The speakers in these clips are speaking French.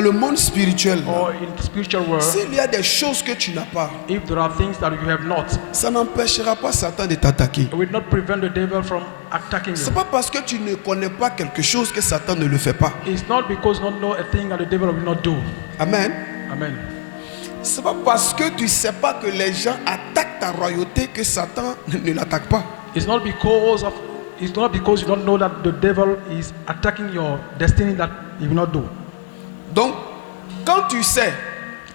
Dans le monde spirituel, or in the spiritual world, s'il y a des choses que tu n'as pas, if there are things that you have not, ça n'empêchera pas Satan de t'attaquer. it will not prevent the devil from attacking C'est you. pas parce que tu ne connais pas quelque chose que Satan ne le fait pas. It's not because you don't know a thing that the devil will not do. Amen. Amen. C'est pas parce que tu sais pas que les gens attaquent ta royauté que Satan ne l'attaque pas. It's not because you don't know that the devil is attacking your destiny that he will not do. Donc, quand tu sais,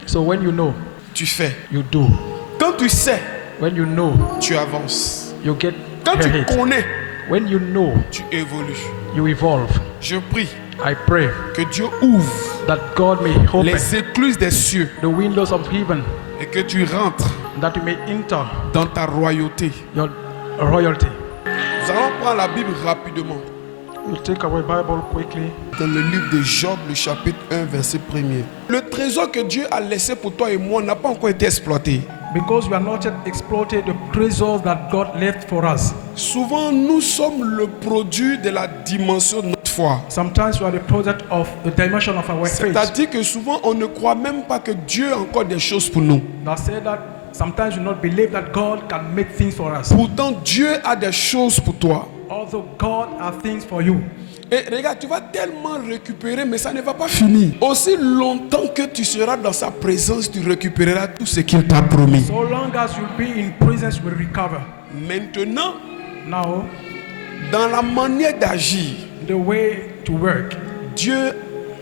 So when you know, tu fais. you do. Quand tu sais, When you know, tu avances. you get Quand tu ahead. connais, When you know, tu évolues. you evolve. Je prie I pray que Dieu ouvre that God may open les écluses des cieux the windows of heaven, et que tu rentres that you may enter dans ta royauté. your royalty. Nous allons prendre la Bible rapidement. We'll take our Bible quickly. Dans le livre de Job, le chapitre 1, verset 1er. Le trésor que Dieu a laissé pour toi et moi n'a pas encore été exploité. Because we are not yet exploited the treasures that God left for us. Souvent, nous sommes le produit de la dimension de notre foi. Sometimes we are the product of the dimension of our faith. C'est-à-dire que souvent, on ne croit même pas que Dieu a encore des choses pour nous. That said that sometimes we not believe that God can make things for us. Pourtant, Dieu a des choses pour toi. Although God has things for you. Et regarde, tu vas tellement récupérer, mais ça ne va pas finir. Aussi longtemps que tu seras dans sa présence, tu récupéreras tout ce qu'il t'a promis. So long as you'll be in presence, you will recover. Maintenant, Now, dans la manière d'agir, the way to work. Dieu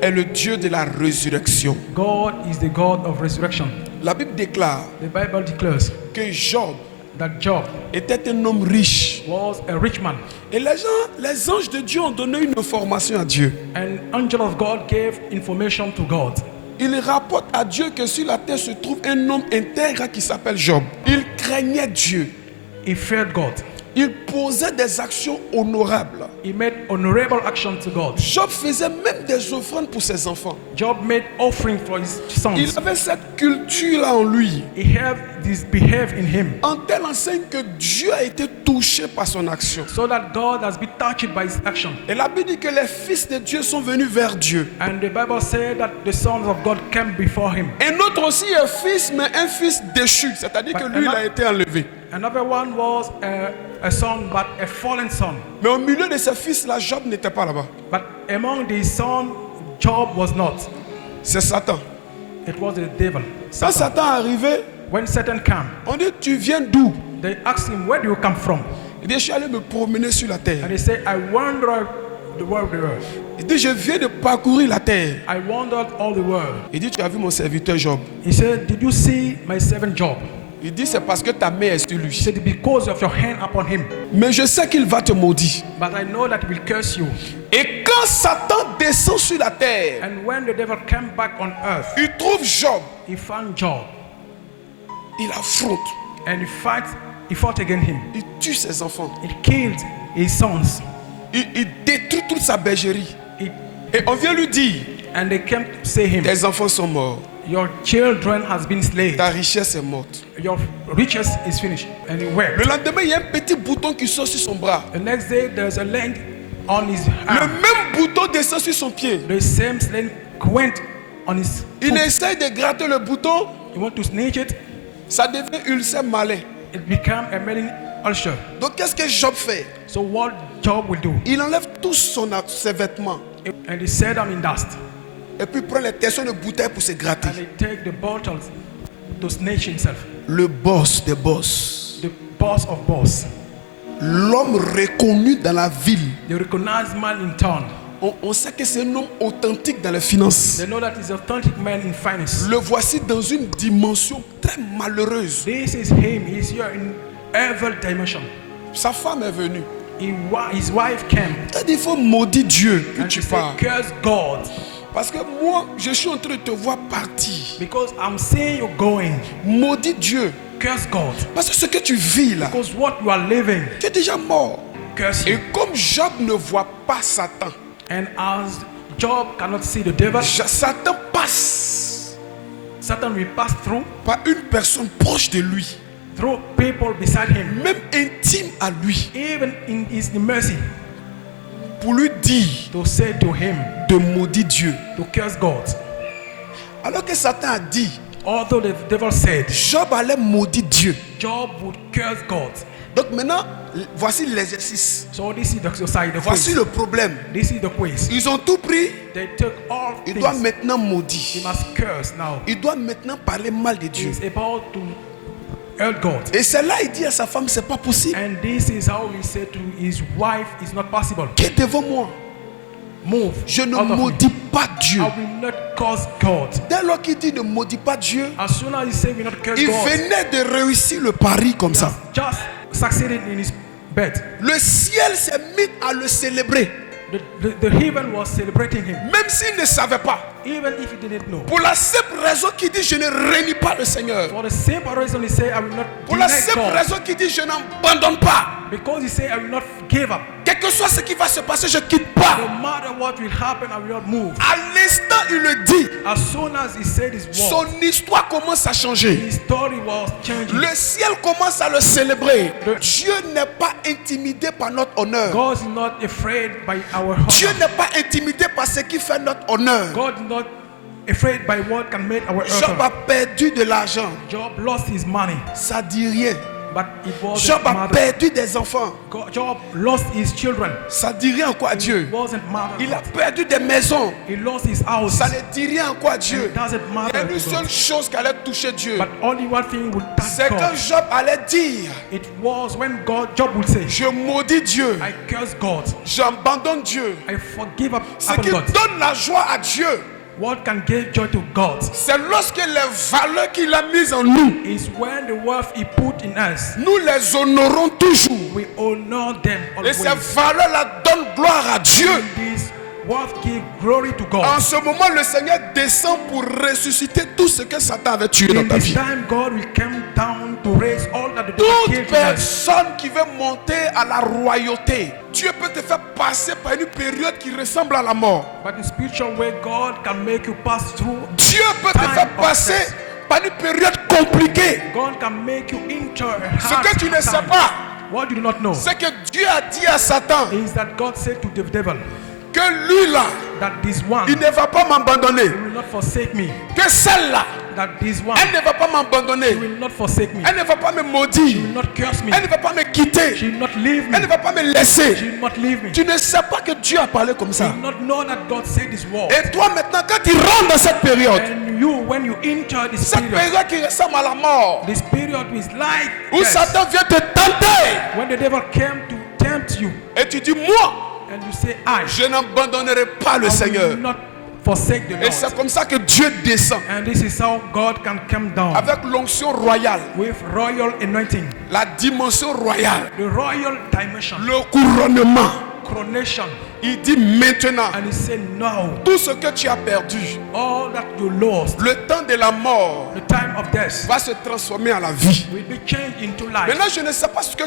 est le Dieu de la résurrection. God is the God of resurrection. La Bible déclare The Bible declares que Job that Job était un homme riche. was a rich man. Et les anges de Dieu ont donné une information à Dieu. An angel of God gave information to God. Il rapporte à Dieu que sur la terre se trouve un homme intègre qui s'appelle Job. Il craignait Dieu. He feared God. Il posait des actions honorables. He made honorable action to God. Job faisait même des offrandes pour ses enfants. Job made offering for his sons. Il avait cette culture-là en lui. He had this behave in him, En telle enseigne que Dieu a été touché par son action. so that God has been touched by his action. Et la Bible dit que les fils de Dieu sont venus vers Dieu. And the Bible said that the sons of God came before him. Un autre aussi est fils, mais un fils déchu. C'est-à-dire que lui, il a été enlevé. Another one was a son, but a fallen son. Mais au milieu de ces fils-là, Job n'était pas là-bas. But among the sons, Job was not. C'est Satan. It was the devil. Quand Satan. Satan est arrivé, When Satan came, on dit, tu viens d'où? they asked him, "Where do you come from?" Il dit, je suis allé me promener sur la terre. And he said, "I wandered the world, Il dit, je viens de parcourir la terre. I wandered all the world." Il dit, tu as vu mon serviteur Job? He said, "Did you see my servant Job?" Il dit, c'est parce que ta main est sur He lui. said, "Because of your hand upon him. Mais je sais qu'il va te maudire. But I know that he will curse you." Et quand Satan descend sur la terre, And when the devil came back on earth, il trouve Job. he found Job Il affronte. and he fought against him. Il tue ses enfants. He killed his sons. Il détruit toute sa bergerie. He, Et on vient lui dire, and they came to say him, tes enfants sont morts. "Your children has been slain. Ta richesse est morte. Your riches is finished." And he wept. Le lendemain, il y a un petit bouton qui sort sur son bras. The next day, there's a length on his Le arm. même bouton descend sur son pied. The same sling went on his Il foot. essaye de gratter le bouton. He want to snatch it. Ça devient ulcère malin. It became a main ulcer. Donc qu'est-ce que Job fait? So what Job will do? Il enlève tous ses vêtements. And he set them in dust. Et puis il prend les tessons de bouteilles pour se gratter. And he take the bottles to snatch himself. Le boss des boss. The boss of boss. L'homme reconnu dans la ville. The recognized man in town. On sait que c'est un homme authentique dans les finances. They know that he's an authentic man in finance. Le voici dans une dimension très malheureuse. This is him. He's here in evil dimension. Sa femme est venue. His wife came. Elle a dit, il faut maudire Dieu que And tu she pars. said, "Curse God, Parce que moi, je suis en train de te voir partir. because I'm seeing you going. Maudis Dieu. Curse God, Parce que ce que tu vis là, because what you are living, tu es déjà mort. curse Et you." comme Job ne voit pas Satan, And as Job cannot see the devil, Satan passe Satan will pass through par une personne proche de lui, people beside him, même intime à lui, even in his mercy, pour lui dire to say to him, de maudire Dieu. to curse God. Alors que Satan a dit, although the devil said Job allait maudire Dieu. Job would curse God. Donc maintenant, voici l'exercice. So this is the exercise, the Voici quiz. le problème. This is the quiz. Ils ont tout pris. They took all Il doit things. maintenant He maudire. must curse now. Il doit maintenant parler mal de Dieu. He's about to hurt God. Et c'est là il dit à sa femme, c'est pas possible. And this is how he said to his wife, it's not possible. Qui est devant moi? Move. Je ne out of me. maudis pas Dieu. I will not curse God. Dès lors qu'il dit ne maudis pas Dieu, As soon as he said we not curse il God, venait de réussir le pari comme he ça. has just succeeded in his bed. Le ciel s'est mis à le célébrer, The heaven was celebrating him, même s'il ne savait pas. even if he didn't know. Pour la simple raison qu'il dit je ne réunis pas le Seigneur. For the simple reason he said, I will not Pour la deny simple God. raison qu'il dit je n'abandonne pas. Because he said, I will not give up. Quel que soit ce qui va se passer, je ne quitte No pas. matter what will happen, I will not move. À l'instant, il le dit. As soon as he said his Son word, histoire commence à changer. his story was changing. Le ciel commence à le célébrer. Le- Dieu n'est pas intimidé par notre honneur. God is not afraid by our Dieu honor. n'est pas intimidé par ce qui fait notre honneur. God is not afraid by what can make our Job honor. a perdu de l'argent. Job lost his money, Ça dit rien. but it wasn't Job a matter. perdu des enfants. Job lost his children. Ça dit rien encore à Dieu. It wasn't matter. Il a perdu des maisons. He lost his house. Ça ne dit rien encore à Dieu. It doesn't Il y a matter une to seule God. chose qui allait toucher Dieu. But only one thing would touch C'est quand God. Job allait dire, It was when Job would say, je maudis Dieu. I curse God. J'abandonne Dieu. I forgive up Ce upon qui God. donne la joie à Dieu, What can give joy to God c'est lorsque les valeurs qu'il a mises en nous, is when the wealth He put in us, nous les honorons toujours. we honor them Et ces always. valeurs-là donnent gloire à Dieu. This wealth give glory to En God. ce moment, le Seigneur descend pour ressusciter tout ce que Satan avait tué dans In ta this vie. time, God will come down to raise all that the devil Toute killed in us. personne qui veut monter à la royauté, Dieu peut te faire passer par une période qui ressemble à la mort. But in spiritual way, God can make you pass through. Dieu peut te Time faire of passer test. par une période compliquée. God can make you enter Ce que tu ne sais pas, What you do not know c'est que Dieu a dit à Satan is that God said to the devil que lui là, that this one il ne va pas m'abandonner. will not forsake me. Que celle-là, That this one elle ne va pas m'abandonner. will not forsake me. Elle ne va pas me She maudire. will not curse me. Elle ne va pas me quitter. She will not leave Elle me. ne va pas me laisser. She will not leave me. Tu ne sais pas que Dieu a parlé comme You ça. will not know that God said this word. Et toi maintenant, quand tu rentres dans cette période, And you, when you enter this cette period, période qui ressemble à la mort, this period is like où death. Satan vient te tenter, When the devil came to tempt you, et tu dis, moi, and you say, I je n'abandonnerai pas le will Seigneur. not forsake the Et c'est Lord. comme ça que Dieu descend And this is how God can come down avec l'onction royale, with royal anointing, la dimension royale, the royal dimension, le couronnement. coronation. Il dit maintenant, And he said, no, tout ce que tu as perdu, all that you lost, le temps de la mort the time of death, va se transformer en la vie. will be changed into life. Maintenant, je ne sais pas ce que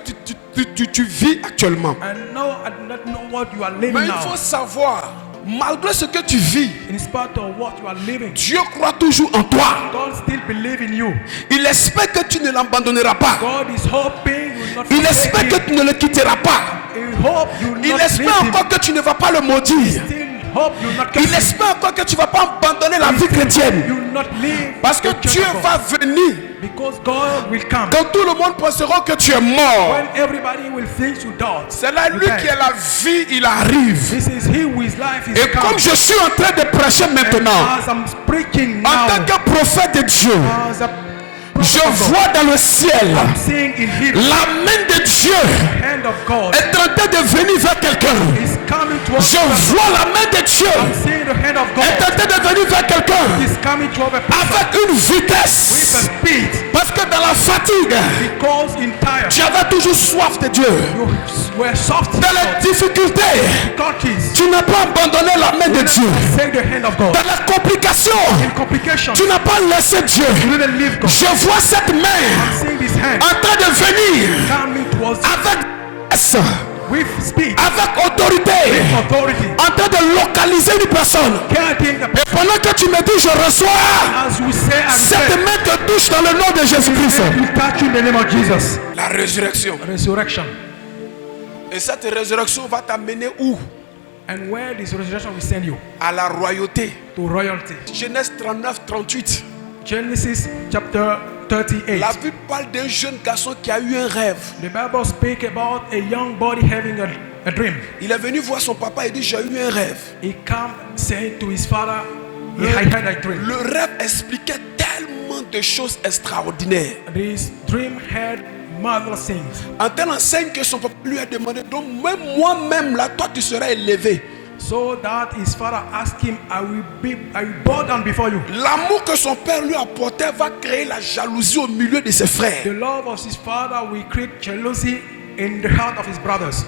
tu vis actuellement. And now I do not know what you are living Mais il now. faut savoir, malgré ce que tu vis, In spite of what you are living, Dieu croit toujours en toi. God still believes in you. Il espère que tu ne l'abandonneras pas. God is hoping you will not Il forsake espère que him. tu ne le quitteras pas. He hope you will Il not espère leave him. encore que tu ne vas pas le maudire. Still hope you will not curse Il him. espère encore que tu ne vas pas abandonner la vie chrétienne. You will not leave Parce que the church Dieu of God. va venir Because God will come. quand tout le monde pensera que tu es mort. When everybody will think you died. C'est là you lui died. qui est la vie, il arrive. This is he who his life is Et come. comme je suis en train de prêcher maintenant, As I'm preaching en now, tant que prophète de Dieu, as a je prophet of God, vois dans le ciel I'm seeing in him la main de Dieu hand of God est en train de venir vers quelqu'un. is coming towards Je us. vois la main de Dieu I'm seeing the hand of est God en train de venir vers quelqu'un is coming towards a person avec une with a vitesse. speed. Parce que dans la fatigue, Because in time tu avais toujours soif de Dieu. you were soft Dans les difficultés, difficulties. tu n'as pas abandonné la main de Dieu. Say the hand of God. Dans les complications, In complications, tu n'as pas laissé Dieu. you didn't leave God. Je vois cette main I'm seeing this hand en train de venir coming towards you avec vitesse, with speed, avec autorité, authority, en train de localiser une personne. getting the Et pendant que tu me dis je reçois, as we say and cette say, main te touche dans le nom de Jésus-Christ. you touch in the name of Jesus. La résurrection. Resurrection. Et cette résurrection va t'amener où? And where this resurrection will send you? À la royauté. To royalty. Genèse 39, 38. Genesis chapter 38. La Bible parle d'un jeune garçon qui a eu un rêve. The Bible speaks about a young boy having a dream. Il est venu voir son papa et dit j'ai eu un rêve. He came saying to his father, I had a dream. Le rêve expliquait tellement de choses extraordinaires. This dream had marvelous things. En telle enseigne que son papa lui a demandé, donc même moi-même là, toi tu seras élevé. So that his father asked him, I will bow down before you. L'amour que son père lui apportait va créer la jalousie au milieu de ses frères. The love of his father will create jealousy in the heart of his brothers.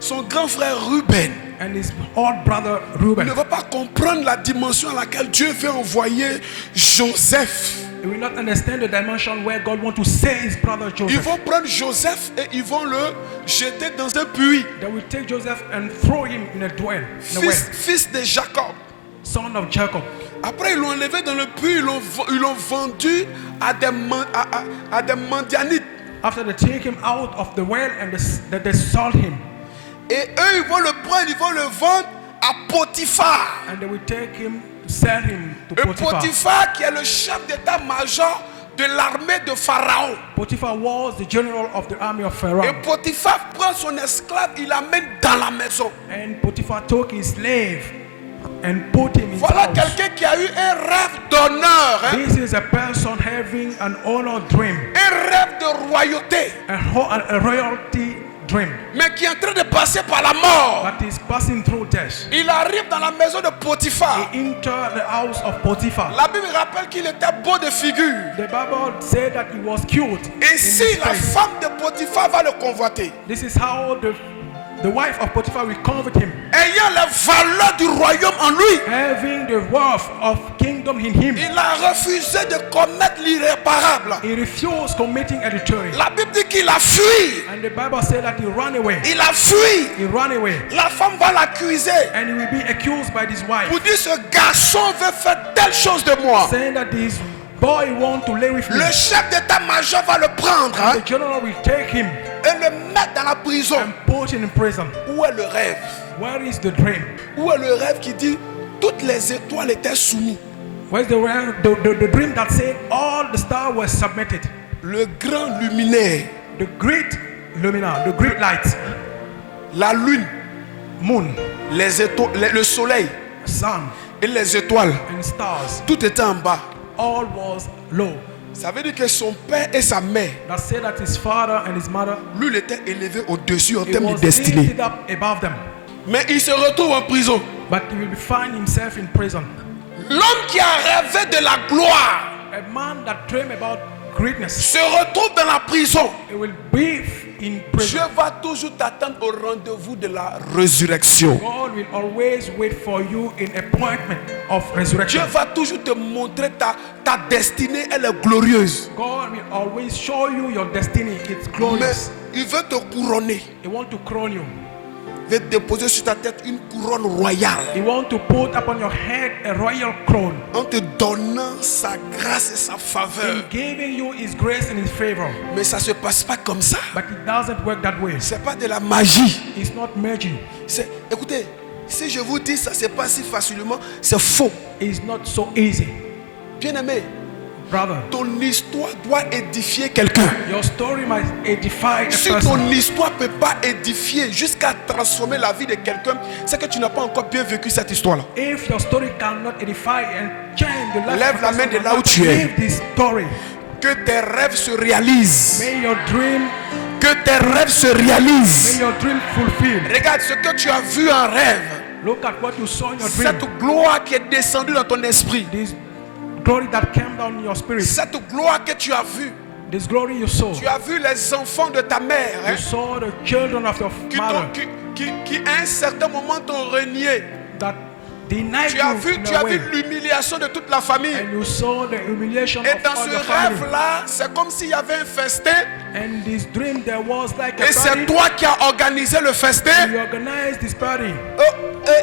Son grand frère Ruben And his old brother Reuben ne va pas comprendre la dimension à laquelle Dieu veut envoyer Joseph. He will not understand the dimension where God wants to save his brother Joseph. Ils vont prendre Joseph et ils vont le jeter dans un puits. They will take Joseph and throw him in a well. Fils de Jacob. Son of Jacob. Après, ils l'ont enlevé dans le puits, ils l'ont vendu à des Mandianites. After they take him out of the well and they sold him. Et eux, ils vont le prendre, ils vont le vendre à Potiphar. And they will take him, sell him to Et Potiphar. Potiphar qui est le chef d'état-major de l'armée de Pharaon. Potiphar was the general of the army of Pharaoh. Et Potiphar prend son esclave, il l'amène dans la maison. And Potiphar took his slave and put him in Voilà house. quelqu'un qui a eu un rêve d'honneur. Hein? This is a person having an honor dream. Un rêve de royauté. A royalty dream. Mais qui est en train de passer par la mort. That is passing through death. Il arrive dans la maison de Potiphar. He entered the house of Potiphar. La Bible rappelle qu'il était beau de figure. The Bible said that he was cute. Et si la femme de Potiphar va le convoiter. This is how the wife of Potiphar will convert him. Ayant la valeur du royaume en lui. Having the worth of kingdom in him. Il a refusé de commettre l'irréparable. He refused committing adultery. La Bible dit qu'il a fui. And the Bible said that he ran away. Il a fui. He ran away. La femme va l'accuser. And he will be accused by his wife. Pour dire ce garçon veut faire telle chose de moi. Saying that this boy want to lay with me. Le chef d'état-major va le prendre. Hein, the general will take him et le mettre dans la prison. and put him in prison. Où est le rêve? Where is the dream? Où est le rêve qui dit toutes les étoiles étaient soumises? Where's the dream that said all the stars were submitted? Le grand luminaire, The great luminary, the great light, la lune, moon, les étoiles, le soleil sun, et les étoiles, and stars, tout était en bas. all was low. Ça veut dire que son père et sa mère, That said that his father and his mother, lui, il était élevé au-dessus en he termes de was destinée. lifted up above them. Mais il se retrouve en prison. But he will find himself in prison. L'homme qui a rêvé de la gloire A man that dreamed about greatness, se retrouve dans la prison. he will be in prison. Dieu va toujours t'attendre au rendez-vous de la résurrection. God will always wait for you in appointment of Dieu resurrection. va toujours te montrer ta destinée, elle est glorieuse. God will always show you your destiny. It's glorious. Mais il veut te couronner. He wants to crown you. Il veut déposer sur ta tête une couronne royale. He wants to put upon your head a royal crown. En te donnant sa grâce et sa faveur. In giving you his grace and his favor. Mais ça ne se passe pas comme ça. But it doesn't work that way. Ce n'est pas de la magie. It's not magic. Écoutez, si je vous dis ça ne se passe si facilement, c'est faux. It's not so easy. Bien-aimé, Brother, ton histoire doit édifier quelqu'un. your story might edify a Si person. ton histoire ne peut pas édifier jusqu'à transformer la vie de quelqu'un, c'est que tu n'as pas encore bien vécu cette histoire-là. If your story cannot edify and change the life Lève of la a main person, de là où tu es. live this story. Que tes rêves se réalisent. May your dream, Que tes rêves se réalisent. may your dream fulfill. Regarde ce que tu as vu en rêve. Look at what you saw in your dream. Cette gloire qui est descendue dans ton esprit. This glory that came down in your spirit. Cette gloire que tu as vue. This glory you saw. Tu as vu les enfants de ta mère. You Hein, saw the children of your mother qui à un certain moment t'ont renié. that denied Tu as you vu, in tu a as way. vu l'humiliation de toute la famille. And you saw the humiliation Et of dans all ce the family. rêve-là, c'est comme s'il y avait un festin. And this dream there was like a Et c'est party. toi qui as organisé le festin. You organized this party.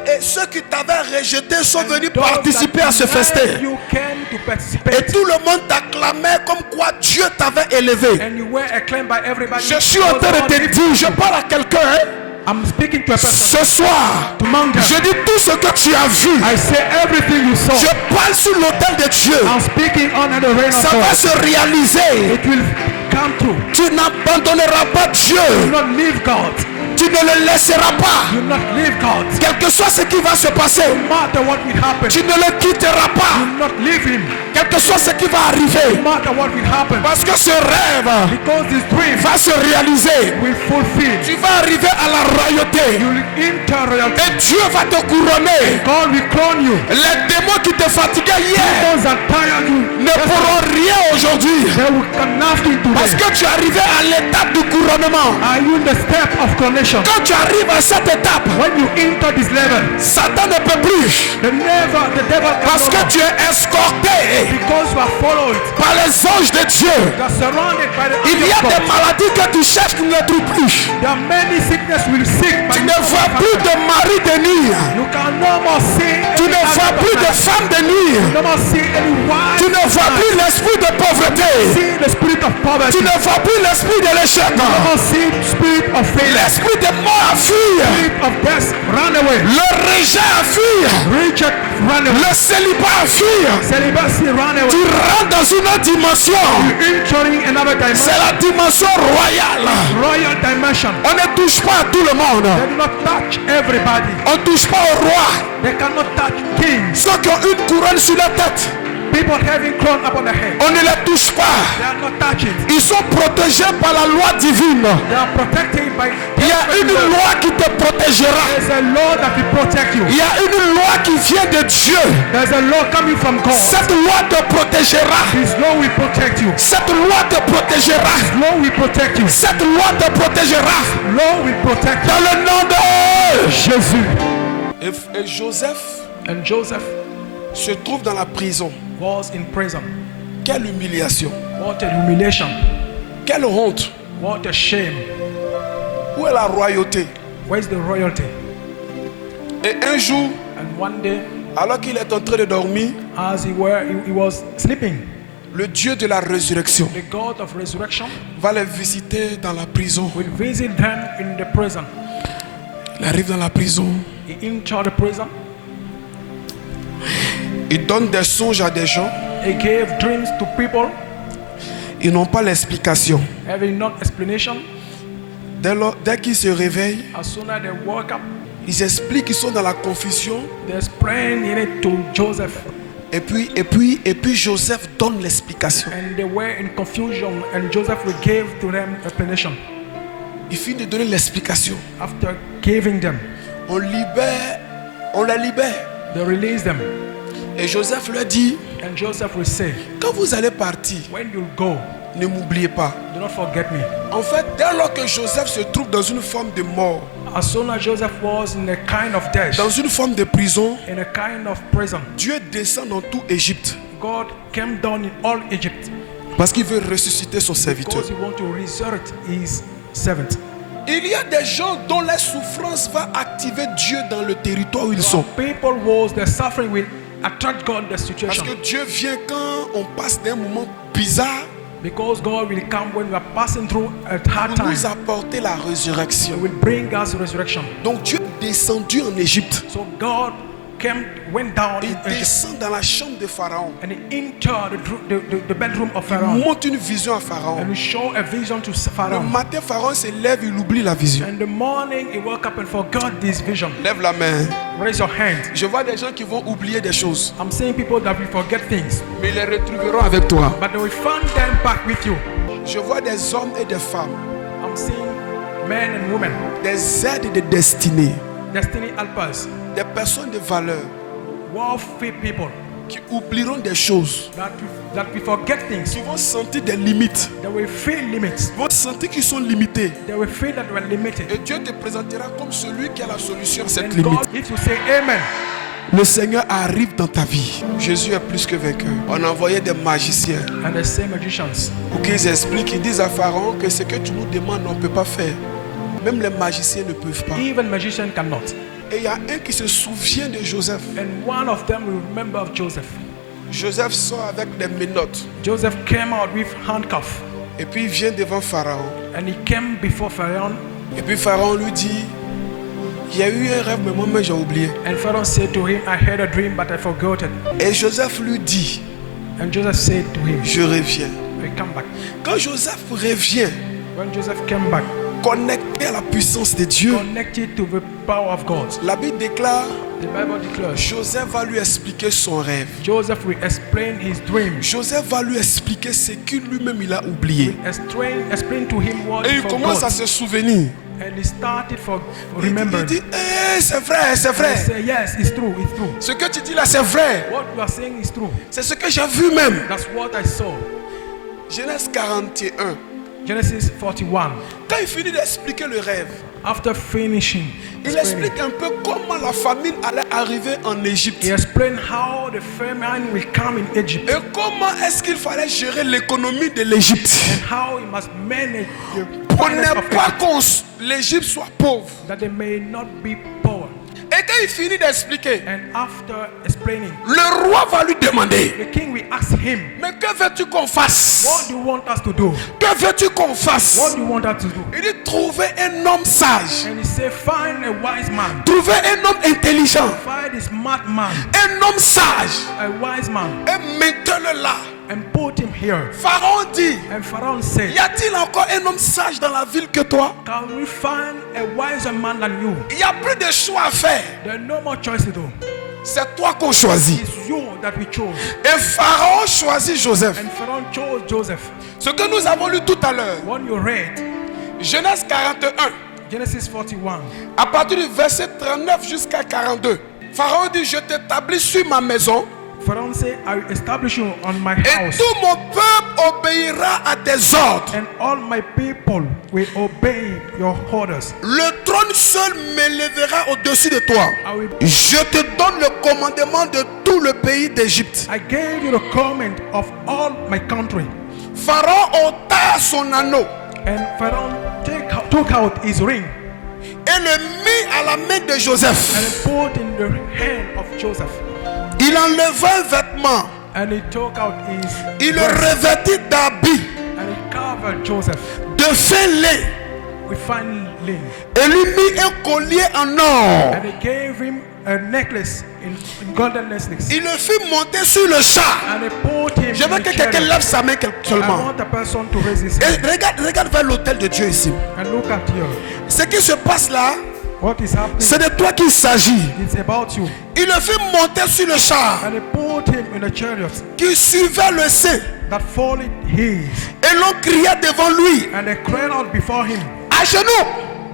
Et ceux qui t'avaient rejeté sont And venus those participer that à ce denied festin. You came to Et participate. tout le monde t'acclamait comme quoi Dieu t'avait élevé. And you were acclaimed by everybody. Je suis en train de te dire, je parle à quelqu'un. Hein? I'm speaking to a person. Ce soir, Among them. je dis tout ce que tu as vu. I say everything you saw. Je parle sur l'autel de Dieu. I'm speaking under the reign of Ça va God. se réaliser. It will come true. Tu n'abandonneras pas Dieu. You will not leave God. Tu ne le laisseras pas. You will not leave God. Quel que soit ce qui va se passer, No matter what will happen. tu ne le quitteras You pas. will not leave him. Quel que soit ce qui va arriver. No matter what will happen. Parce que ce rêve Because this dream va se réaliser. will fulfill. Tu vas arriver à la royauté. You will enter royalty. Et Dieu va te couronner. God will crown you. Les démons qui te fatiguaient hier Those that tired you, ne pourront rien aujourd'hui. they will come nothing Parce today. que tu es arrivé à l'étape du couronnement. Are you in the step of coronation? Quand tu arrives à cette étape, When you enter this level, Satan ne peut plus. the devil Parce que cannot, tu es escorté because you are followed. par les anges de Dieu. You are surrounded by the Il y a angels of des God. maladies que tu cherches, tu ne trouves plus. There are many sickness will seek, but Tu you ne don't vois find plus them. de mari de nuit. You can no more see Tu any ne vois other plus de man. femme de nuit. No more see any wife. Tu ne vois plus l'esprit de pauvreté. See the spirit of poverty. Tu ne vois plus l'esprit de l'échec. No more see spirit of failure. L'esprit de mort à fuir. Spirit of death, run away. Le rejet à fuir. Reject, run away. Le célibat à fuir. Celibacy, run away. Tu rentres dans une autre dimension. Entering another C'est dimension. la dimension royale. Royal dimension. On ne touche pas à tout le monde. They do not touch everybody. On ne touche pas au roi. They cannot touch kings. Ceux qui ont une couronne sur la tête, People having crown upon their head. on ne les touche pas. They are not touching. Ils sont protégés par la loi divine. They are protected by. Il y a une loi qui te protégera. There's a law that will protect you. Il y a une loi qui vient de Dieu. There's a law coming from God. Cette loi te protégera. This law will protect you. Cette loi te protégera. Law will protect you. Cette loi te protégera. Law will protect you. Dans le nom de Jésus. Et Joseph And Joseph se trouve dans la prison. was in prison. Quelle humiliation. What a humiliation. Quelle honte. What a shame. Où est la royauté? Where's the royalty? Et un jour, And one day, alors qu'il est en train de dormir, as he was sleeping, le Dieu de la résurrection the God of resurrection va les visiter dans la prison. will visit them in the prison. Il arrive dans la prison. He entered the prison. Il donne des songes à des gens. He gave dreams to people, Ils n'ont pas l'explication. having no explanation. Dès qu'ils se réveillent, As soon as they woke up, ils expliquent qu'ils sont dans la confusion. they explained it to Joseph, Et puis Joseph donne l'explication. and they were in confusion. And Joseph will give to them explanation. Il finit de donner l'explication. After giving them, On les libère. they release them. Et Joseph leur dit, And Joseph will say, quand vous allez partir, when you go, ne m'oubliez pas. do not forget me. En fait, dès lors que Joseph se trouve dans une forme de mort, As soon as Joseph was in a kind of death, dans une forme de prison, in a kind of prison, Dieu descend dans tout Égypte God came down in all Egypt parce qu'il veut ressusciter son serviteur. because he wants to resurrect his servant. Il y a des gens dont la souffrance va activer Dieu dans le territoire où ils sont. People was the suffering will attract God the Parce situation, que Dieu vient quand on passe d'un moment bizarre because God will come when we are passing through a hard pour time. nous apporter la He résurrection. will bring us resurrection. Donc Dieu est descendu en Égypte. So God went down Il in Egypt descend dans la chambre de Pharaon. and he entered the bedroom of Il Pharaoh montre une vision à Pharaon. and he showed a vision to Le Pharaoh. matin, Pharaon se lève, il oublie la vision. In the morning, he woke up and forgot this vision. Lève la main. Raise your hand. Je vois des gens qui vont oublier des choses, I'm seeing people that will forget things, mais ils les retrouveront avec toi. but they will find them back with you. Je vois des hommes et des femmes, I'm seeing men and women, des aides de destinée, destiny helpers, des personnes de valeur wealthy people qui oublieront des choses. that will forget things. Ils vont sentir des limites. They will feel limits. Ils vont sentir qu'ils sont limités. They will feel that they are limited. Et Dieu te présentera comme celui qui a la solution à cette And limite. God, if you say amen, Le Seigneur arrive dans ta vie. Jésus est plus que vainqueur. On a envoyé des magiciens and the same magicians, pour qu'ils expliquent, ils disent à Pharaon que ce que tu nous demandes, on ne peut pas faire. Même les magiciens ne peuvent pas. even magicians cannot. Et il y a un qui se souvient de Joseph. And one of them will remember of Joseph. Joseph sort avec des menottes. Joseph came out with handcuffs Et puis il vient devant Pharaon. and he came before Pharaoh. Et puis Pharaon lui dit, Il y a eu un rêve, mais moi-même j'ai oublié. And Pharaoh said to him, I had a dream, but I forgot it. Et Joseph lui dit, And Joseph said to him, je reviens. I come back. Quand Joseph revient, When Joseph came back, connecté à la puissance de Dieu, connected to the power of God, la Bible déclare, the Bible declares, Joseph va lui expliquer son rêve. Joseph will explain his dream. Joseph va lui expliquer ce qu'il lui-même il a oublié. Explain to him what Et he il commence à forgot. se souvenir. And he started for Il remembering. dit, eh, c'est vrai, c'est And he vrai. said, yes, it's true, it's true. Ce que tu dis là, c'est vrai. What you are saying is true. C'est ce que j'ai vu même. That's what I saw. Genèse 41. Genesis 41. Quand il finit d'expliquer le rêve, After finishing, il explaining, explique un peu comment la famine allait arriver en Égypte. he explained how the famine will come in Egypt Et comment est-ce qu'il fallait gérer l'économie de l'Égypte. and how he must manage the Pour finance ne of pas Egypt, que l'Égypte soit pauvre. that they may not be poor. Et quand il finit d'expliquer, And after explaining, le roi va lui demander, the king will ask him, mais que veux-tu qu'on fasse? what do you want us to do? Que veux-tu qu'on What fasse? do you want us to do? Il dit, trouver un homme sage, And he said, find a wise man. trouver un homme intelligent, Find a smart man, un homme sage, a wise man, et mettez-le là. and put him here. Pharaon dit, And Pharaoh said, y a-t-il encore un homme sage dans la ville que toi? can we find a wiser man than you? Il n'y a plus de choix à faire. There's no more choice to do. C'est toi qu'on choisit. It's you that we chose. Et Pharaon choisit Joseph. And Pharaoh chose Joseph. Ce que nous avons lu tout à l'heure, What you read, Genèse 41, Genesis 41. à partir du verset 39 jusqu'à 42. Pharaon dit, je t'établis sur ma maison Pharaoh said, I will establish you on my et house, tout mon peuple obéira à tes ordres. and all my people will obey your orders. Le trône seul m'élèvera au-dessus de toi. I will. Je te donne le commandement de tout le pays d'Égypte. I gave you the command of all my country. Pharaon ôta son anneau And Pharaoh took out his ring et le mit à la main de Joseph. and put in the hand of Joseph. Il enleva un vêtement, And he took out his il le dress, revêtit d'habits and he covered Joseph de fin lin with fine linen. et lui mit un collier en or. And he gave him a necklace in golden necklace. Il le fit monter sur le char. And he put him Je veux in que a quelqu'un chariot. lève sa main I seulement. want a person to raise his Et hand regarde vers l'autel de Dieu ici. and look at you. Ce qui se passe là, What is happening? c'est de toi qu'il s'agit. It's about you. Il le fit monter sur le char And he put him in a chariot qui suivait le sien. that followed his. Et l'on cria devant lui, And they cried out before him, à genoux.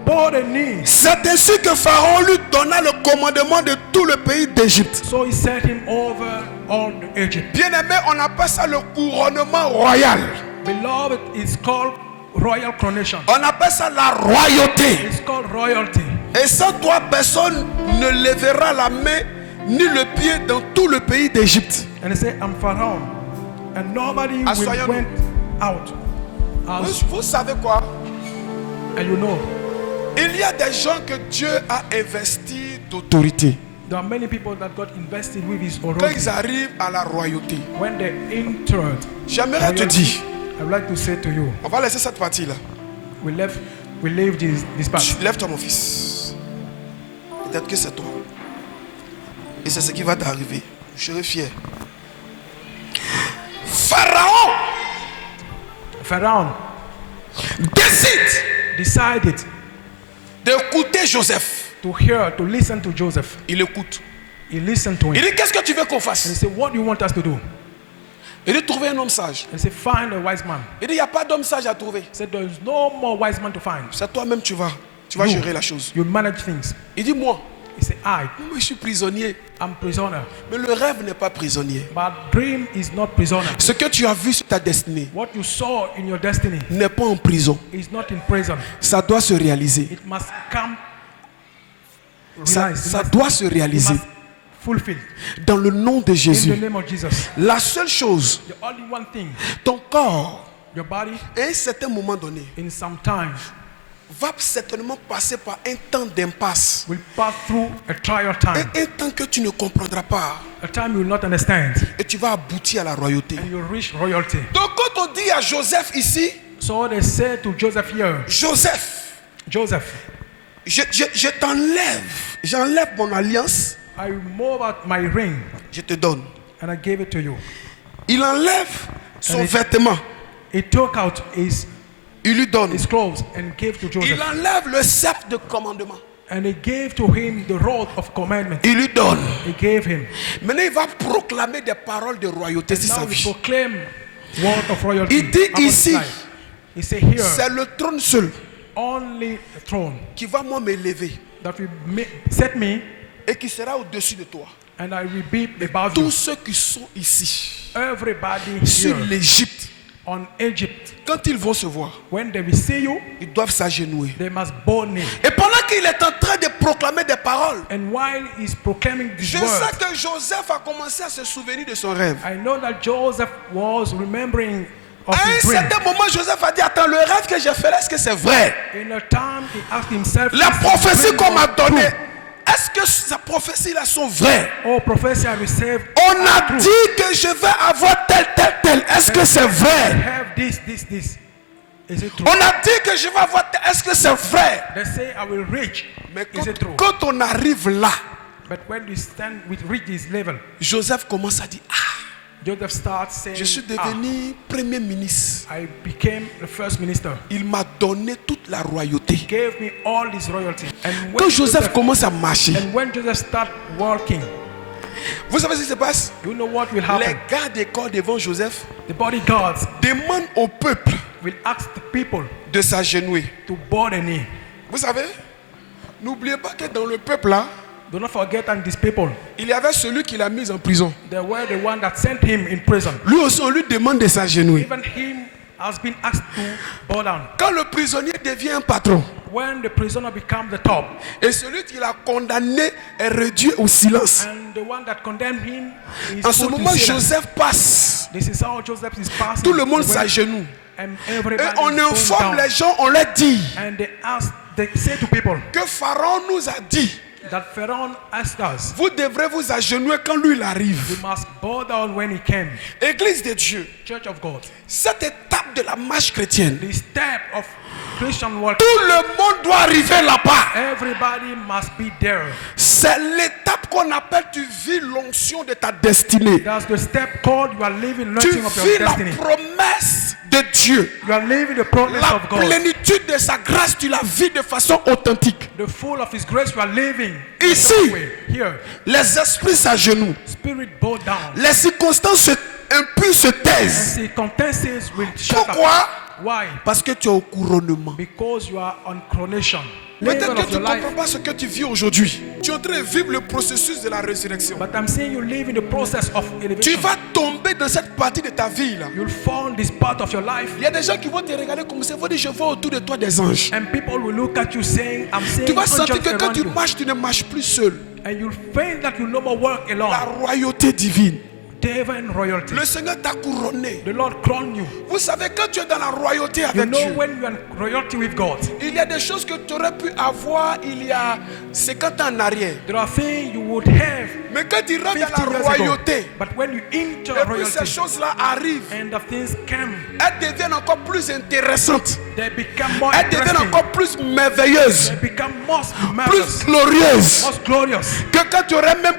bow the knee. C'est ainsi que Pharaon lui donna le commandement de tout le pays d'Égypte. So he set him over all Egypt. Bien-aimé, on appelle ça le couronnement royal. Beloved, it's called royal coronation. On appelle ça la royauté. It's called royalty. Et sans toi, personne ne lèvera la main ni le pied dans tout le pays d'Égypte. And he said, I'm Pharaoh. And nobody will Assoyons-nous. went out. Vous savez quoi? And you know, Il y a des gens que Dieu a investi d'autorité. there are many people that got invested with his Quand authority. ils arrivent à la royauté, When they entered, j'aimerais te royalty, dire, I would like to say to you, on va laisser cette partie-là. we leave this part. Lève-toi, mon fils. Peut-être que c'est toi. Et c'est ce qui va t'arriver. Je serai fier. Pharaon Pharaoh décide decided d'écouter Joseph. to hear, to listen to Joseph. Il écoute. He listened to him. Il dit, qu'est-ce que tu veux qu'on And he fasse? said, what do you want us to do? Il dit, trouver un homme sage. And he said, find a wise man. Il dit, il n'y a pas d'homme sage à trouver. He said, there is no more wise man to find. C'est toi-même, tu vas gérer la chose. You manage things. Il dit, moi, He said, I, je suis prisonnier. I'm prisoner. Mais le rêve n'est pas prisonnier. But dream is not prisoner. Ce que tu as vu sur ta destinée What you saw in your destiny n'est pas en prison. is not in prison. Ça doit se réaliser. It must come Ça realized. doit se It réaliser. must fulfill. Dans le nom de In the Jésus. name of Jesus. La seule chose, The only one thing, ton corps, your body, à un certain moment donné, in some time, va certainement passer par un temps d'impasse. will pass through a trial time. Un temps que tu ne comprendras pas. A time you will not understand. Et tu vas aboutir à la royauté. And you reach royalty. Donc quand on dit à Joseph ici, So they said to Joseph here, Joseph, Joseph, je t'enlève. J'enlève mon alliance. I remove out my ring Je te donne. and I gave it to you. Il enlève son And it- vêtement. He took out his Il lui donne. clothes and gave to Il Joseph. enlève le sceptre de commandement. And he gave to him the rod of commandment. Il lui donne. He gave him. Maintenant, il va proclamer des paroles de royauté sur sa Now he vie. proclaim word of royalty. Il dit upon his ici, life. He said here, c'est le trône seul only the throne qui va moi m'élever that will set me, et qui sera au-dessus de toi. and I will be above Tous you. ceux qui sont ici, Everybody sur here l'Égypte, on Egypt, quand ils vont se voir, when they will see you, ils doivent s'agenouiller. they must bow knee. Et pendant qu'il est en train de proclamer des paroles, And while he's proclaiming these je words, sais que Joseph a commencé à se souvenir de son rêve. I know that Joseph was remembering of À un his dream. certain moment, Joseph a dit, attends, le rêve que j'ai fait, est-ce que c'est vrai? In a time, he asked himself, La "Is this prophétie dream qu'on m'a true?" donnée, est-ce que ces prophéties-là sont vraies? Oh, prophecy I received. On a dit que je vais avoir tel. Est-ce que c'est I vrai? have this. Is it true? On a dit que je vais avoir tel. Est-ce que c'est vrai? They say I will reach. Mais Is it true? quand on arrive là, But when we stand, we reach this level, Joseph commence à dire, Joseph starts saying, je suis devenu premier ministre. I became the first minister. Il m'a donné toute la royauté. He gave me all this royalty. And Quand Joseph commence à marcher, when Joseph start working, vous savez ce qui se passe? you know what will Les happen? gardes des corps devant Joseph The bodyguards demandent au peuple will ask the people de s'agenouiller. to bow the knee. Vous savez, n'oubliez pas que dans le peuple là, Do not forget, and these people, il y avait celui qui l'a mis en prison. they were the one that sent him in prison. Lui aussi, on lui demande de s'agenouiller. Even him has been asked to bow down. Quand le prisonnier devient un patron, When the prisoner becomes the top, et celui qui l'a condamné est réduit au silence. and the one that condemned him is En ce put in moment, silence. Joseph passe. This is how Joseph is passing. Tout le monde away, s'agenouille. and Et everybody on is going informe down. les gens, on leur dit And they say to people que Pharaon nous a dit, that Pharaoh asked us, vous devrez vous agenouiller quand lui il arrive. you must bow down when he came. Église de Dieu, Church of God, cette étape de la marche chrétienne, the step of Christian work, tout le monde doit arriver là-bas. everybody must be there. C'est l'étape qu'on appelle tu vis l'onction de ta destinée. That's the step called you are living Tu nothing of vis your la destiny. promesse de Dieu. You are living the promise La of God. plénitude de sa grâce, tu la vis de façon authentique. The full of His grace you are living. Ici. that way. Here, Les esprits s'agenouillent. spirit bow down. Les circonstances impures se And taisent. circumstances will shut up. Pourquoi? Why? Parce que tu es au couronnement. Because you are on coronation. Peut-être Level que of tu ne your life. comprends pas ce que tu vis aujourd'hui. Tu es en train de vivre le processus de la résurrection. But I'm saying you live in the process of Tu elevation. vas tomber dans cette partie de ta vie là. You'll fall this part of your life. Il y a des gens qui vont te regarder comme ça. Ils vont dire, je vois autour de toi des anges. And people will look at you saying, I'm saying Tu vas sentir angels que quand around tu you. marches, tu ne marches plus seul. And you'll find that you no more work alone. La royauté divine. Divine royalty. Le Seigneur t'a couronné. The Lord crowned you. Vous savez, quand tu es dans la royauté You avec know Dieu, when you are in royalty with God, il y a des choses que tu aurais pu avoir il y a 50 ans en arrière. there are things you would have Mais quand tu rentres 50 dans la years royauté, ago. But when you enter et puis ces royalty choses-là arrivent, and the things come, elles deviennent encore plus intéressantes. they become more Elles deviennent interesting. encore plus merveilleuses, They become more plus marvelous, glorieuses. most glorious. Que quand tu aurais même,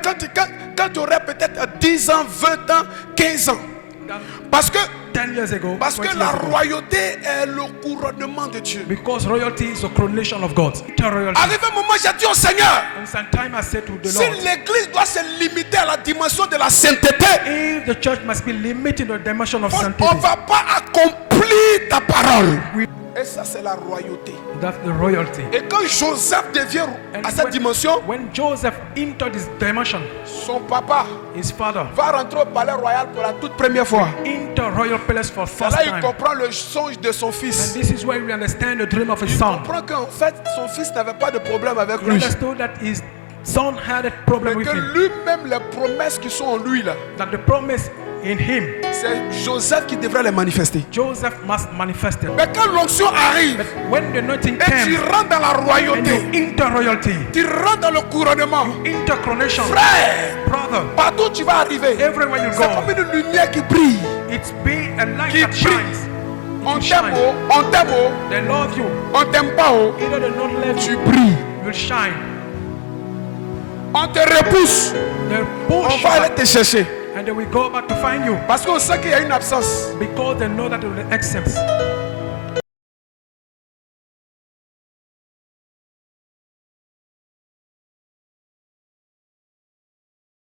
quand tu aurais peut-être 10 ans, 20 ans, 15 ans. Than Parce que 10 years ago, Parce que 20 la years ago. royauté est le couronnement de Dieu. Because royalty is the coronation of God. Enter royalty. Arrivé un moment, j'ai dit au Seigneur, And sometime I said to the si Lord, l'église doit se limiter à la dimension de la sainteté, if the church must be limited to the dimension of on ne sanctity, va pas accomplir ta parole. we, Et ça, c'est la royauté. that's the royalty. Et quand Joseph devient And à cette dimension, when Joseph entered this dimension, son papa his father va rentrer au palais royal pour la toute première fois. entered royal palace for Et first là, il time. comprend le songe de son And fils. this is where we understand the dream of his Il son. comprend qu'en fait, son fils n'avait pas de problème avec He lui. understood that his son had a problem Mais with que him. lui-même, les promesses qui sont en lui, là, That the promise in him, c'est Joseph qui devrait les manifester. Joseph must manifest it. Mais quand l'onction arrive, But when the anointing et tu came rentres dans la and royauté, you enter royalty, tu rentres dans le couronnement, enter coronation, frère, brother, partout où tu vas arriver, everywhere you c'est comme go, une lumière qui brille. it's be a light Qui that brille. shines. On It t'aime, shines. oh, on t'aime, oh, They love you. on t'aime pas, oh, Either they not love tu you, brilles. you will shine. On te repousse. They'll On push va you aller back, te chercher. and they will go back to find you Parce qu'on sait qu'il y a une absence. because they know that there will be absence.